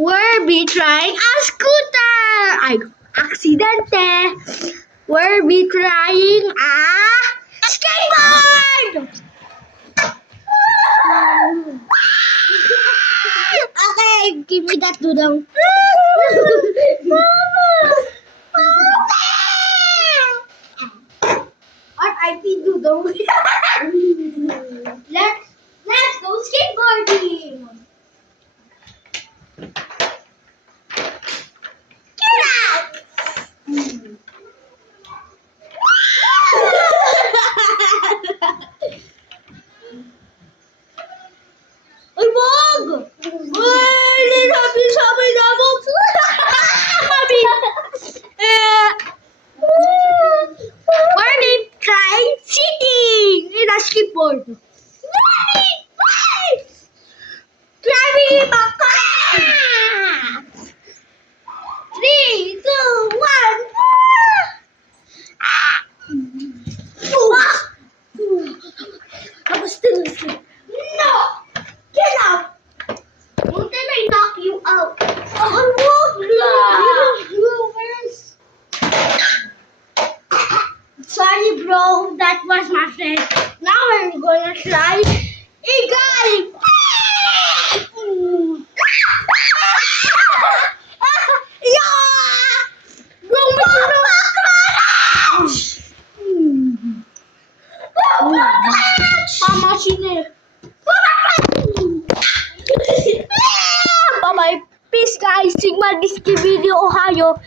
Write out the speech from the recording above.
We'll be trying a scooter. Ay, aksidente. We'll be trying a skateboard. Okay, give me that dudong. R.I.P. Dudong. Let's go skateboarding. Get out! Ay, wag! Ay, sabi na mo. We're trying sitting in a skateboard. Driving back. 3, 2, 1. Kamusta na siya? No! Get out! Won't I knock you out? I won't! You first. Sorry, bro. That was my friend. Now we're gonna try a guy. Mama, bye-bye. Peace, guys. Sigma Disky Video, Ohio.